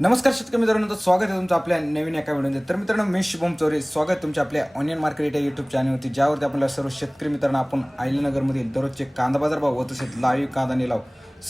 नमस्कार शेतकरी मित्रांनो, स्वागत आहे तुमचं आपल्या नवीन एका व्हिडिओमध्ये. तर मित्रांनो, मी शुभम चौरे स्वागत तुमच्या आपल्या ऑनियन मार्केट या यूट्यूब चॅनलवरती, ज्यावरती आपल्याला सर्व शेतकरी मित्रांनो आपण आयल्यानगरमधील दररोजचे कांदा बाजार भाव व तसेच लाईव्ह कांदा निलाव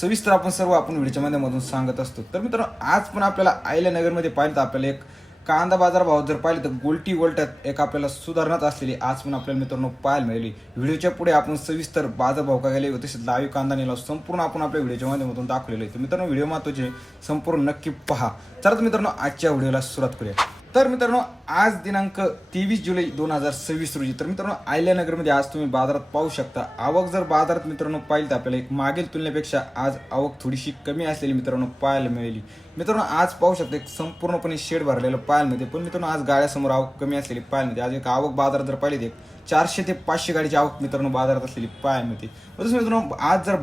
सविस्तर आपण व्हिडिओच्या माध्यमातून सांगत असतो. तर मित्रांनो, आज पण आपल्याला आयल्यानगरमध्ये पाहिलं तर आपल्याला एक कांदा बाजार भाव जर पाहिले तर गोल्ट्यात एक आपल्याला सुधारणाच असलेली आज पण आपल्याला मित्रांनो पाहायला मिळाली. व्हिडिओच्या पुढे आपण सविस्तर बाजार भाव का गेले व तसेच लाईव्ह कांदा निलाव संपूर्ण आपण आपल्या व्हिडिओच्या माध्यमातून दाखवलेलं आहे. तर मित्रांनो, व्हिडिओ महत्त्वाचे संपूर्ण नक्की पहा. तर मित्रांनो, आजच्या व्हिडिओला सुरुवात करूया. तर मित्रांनो, आज दिनांक 23 जुलै 2026 रोजी तर मित्रांनो आयल्यानगरमध्ये आज तुम्ही बाजारात पाहू शकता. आवक जर बाजारात मित्रांनो पाहिलं तर आपल्याला एक मागील तुलनेपेक्षा आज आवक थोडीशी कमी असलेली मित्रांनो पाहायला मिळाली. मित्रांनो, आज पाहू शकता एक संपूर्णपणे शेड भरलेलं पाहायला मिळते. पण मित्रांनो, आज गाड्यासमोर आवक कमी असलेली पाहायला मिळते. आज एक आवक बाजारात जर पाहिली तर 400 ते 500 गाडीची आवक मित्रांनो बाजारात असलेली पाहायला मिळते. तसं मित्रांनो, आज जर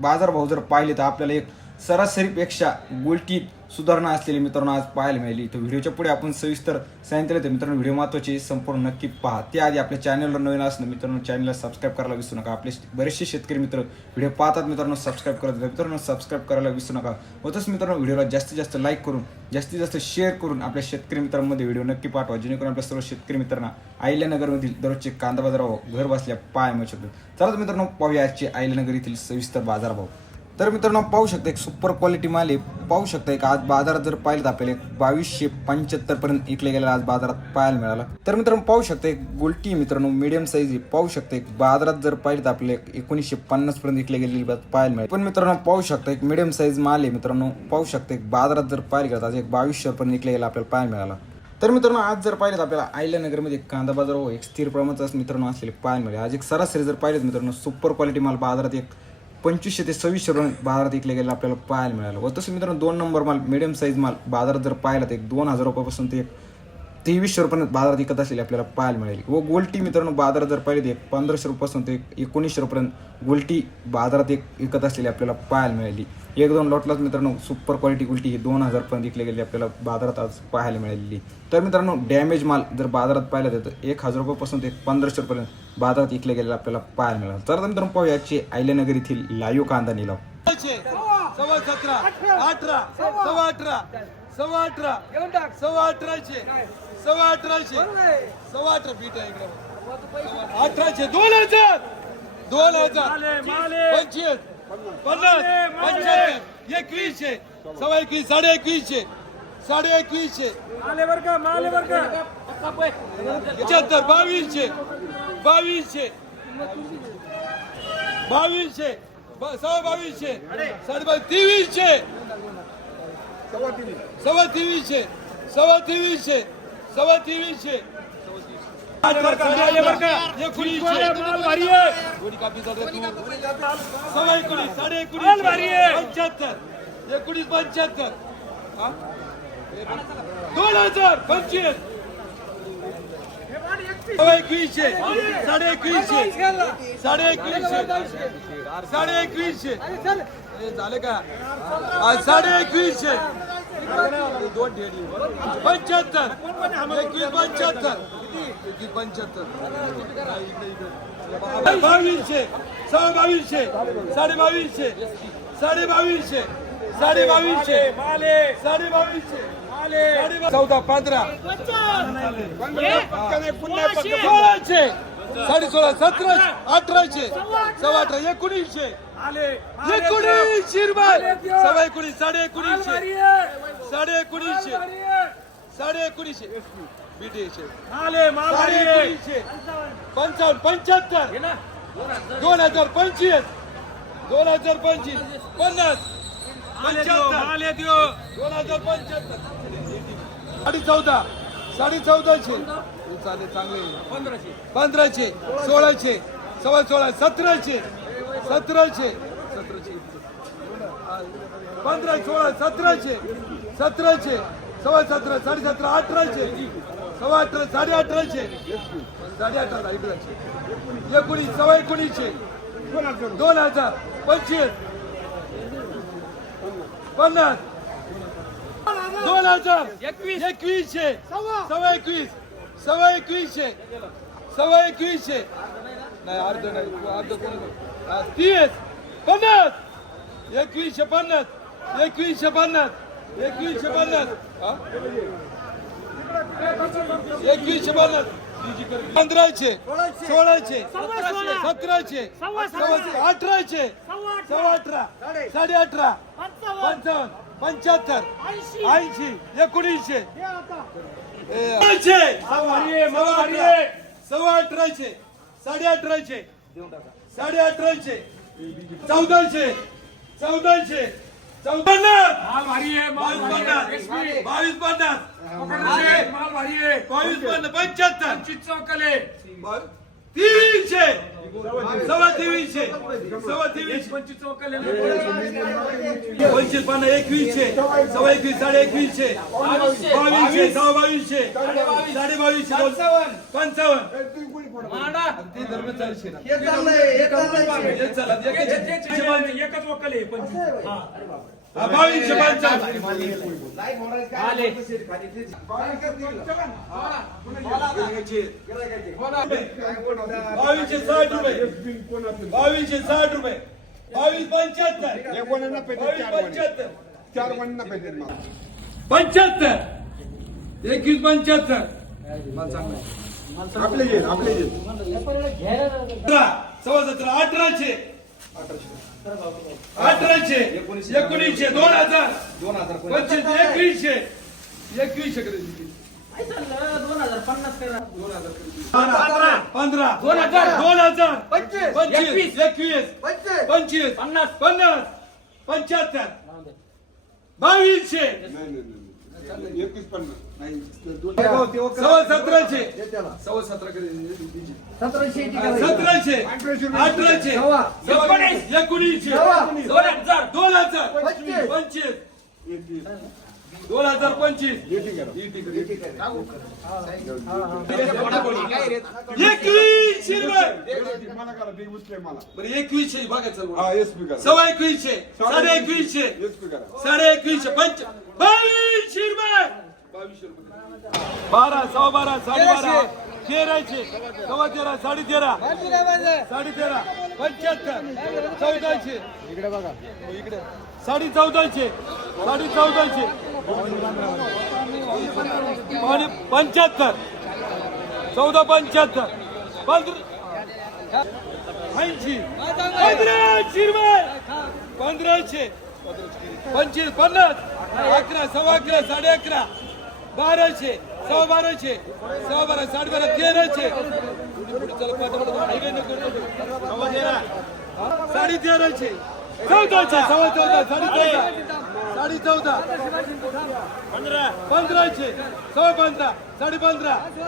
बाजार भाव जर पाहिले तर आपल्याला एक सरासरीपेक्षा गोल्टी सुधारणा असलेली मित्रांनो आज पाहायला मिळाली. तर व्हिडिओच्या पुढे आपण सविस्तर सांगितलं तर मित्रांनो, व्हिडिओ महत्त्वाचे संपूर्ण नक्की पहा. त्याआधी आपल्या चॅनलवर नवीन असणं मित्रांनो, चॅनलला सबस्क्राईब करायला विसरू नका. आपले बरेचसे शेतकरी मित्र व्हिडिओ पाहतात मित्रांनो, सबस्क्राईब करत मित्रांनो, सबस्क्राईब करायला विसरू नका. होतच मित्रांनो, व्हिडिओला जास्तीत जास्त लाईक करून जास्तीत जास्त शेअर करून आपल्या शेतकरी मित्रांमध्ये व्हिडिओ नक्की पाठवा, जेणेकरून आपल्या सर्व शेतकरी मित्रांना आयल्यानगरमधील दररोजचे कांदा बाजार भाव घर बसल्या पाहायला मिळू शकतो. चला मित्रांनो, पाहूया आजचे आयल्यानगर येथील सविस्तर बाजार भाव. तर मित्रांनो, पाहू शकता एक सुपर क्वालिटी माल आहे. पाहू शकता एक आज बाजारात जर पाहिलं तर आपल्याला 2275 पर्यंत विकले गेलेला आज बाजारात पाहायला मिळाला. तर मित्रांनो, पाहू शकता एक गोल्टी मित्रांनो मीडियम साईज आहे. पाहू शकता एक बाजारात जर पाहिलं तर आपल्याला 1950 पर्यंत विकले गेलेली पाहायला मिळाली. पण मित्रांनो, पाहू शकता एक मीडियम साईज माल आहे. मित्रांनो, पाहू शकता एक बाजारात जर पाहिलं गेलं आज एक 2200 पर्यंत विकले गेला आपल्याला पाहायला मिळाला. तर मित्रांनो, आज जर पाहिलं तर आपल्याला आयल्यानगरमध्ये कांदा बाजार हो एक स्थिर प्रमाणात मित्रांनो असलेले पाहायला मिळाले. आज एक सरासरी जर पाहिलं मित्रांनो, सुपर क्वालिटी माल बाजारात एक 2500 ते 2600 बाजारात विकले गेले आपल्याला पाहायला मिळालं. व तसं मित्रांनो, 2 नंबर माल मीडियम साईज माल बाजारात जर पाहिला तर एक 2000 रुपयापासून ते 2300 रुपयांत बाजारात विकत असलेली आपल्याला पाहायला मिळाली. व गोल्टी मित्रांनो बाजारात जर पाहिले तर 1500 रुपयापासून ते 1900 रुपयांत गोल्टी बाजारात एक विकत असलेली आपल्याला पाहायला मिळाली. 1-2 लॉटलाच मित्रांनो सुपर क्वालिटी गोल्टी ही 2000 पर्यंत विकले गेली आपल्याला बाजारात आज पाहायला मिळालेली. तर मित्रांनो, डॅमेज माल जर बाजारात पाहिला तर 1000 रुपयापासून ते 1500 रुपयांत बाजारात विकले गेलेला आपल्याला पाहायला मिळाला. तर मित्रांनो, पाहूया आजचे आयल्यानगर येथील लाईव्ह कांदा निलाव. 17, 18, 18, 18, 18, 18 फीट आहे इकडे. 1800, 2000, 25, 50, 75, 2100, 21, 2150, 2150, 75, 2200, 2200, 2200, 2200, 2300, 2300, 2300, 2300, झाले का? 2150, 75, 75, 75, 2200, 2200, 2200, 2200, 2200, 14, 15, 1600, 16, 17, 1800, 18, 1900, 1900 रुपये, 19, 19, 19, बीटीचे 1900, 55, 75, 2025, 2025, 50, 75, 2075, 14,500, 14,500, चालेल चांगले 1500, 1600, 16, 1700, 1700, 15, 16, 1700, 1700, 17, 17, 1800, 18, 1800, 18, 19, 1900, 2000, 25, 50, 2000, 2100, 21, 2100, 2100, नाही अर्ध नाही, अर्ध कोणी 30, 50, 2150, 2150, 2150 2150 1500 1600 1700 1800 18 18.5 55 75 80 1900 1800 18.5 1400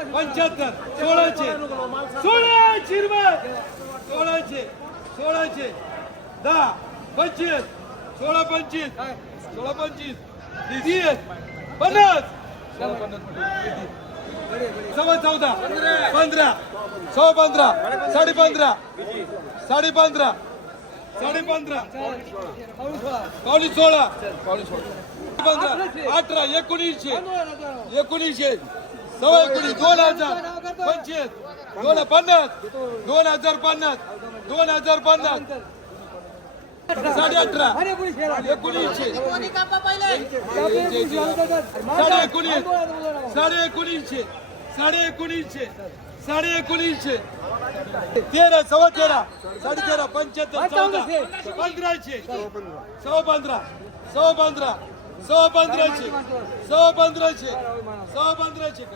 1400 1400 1500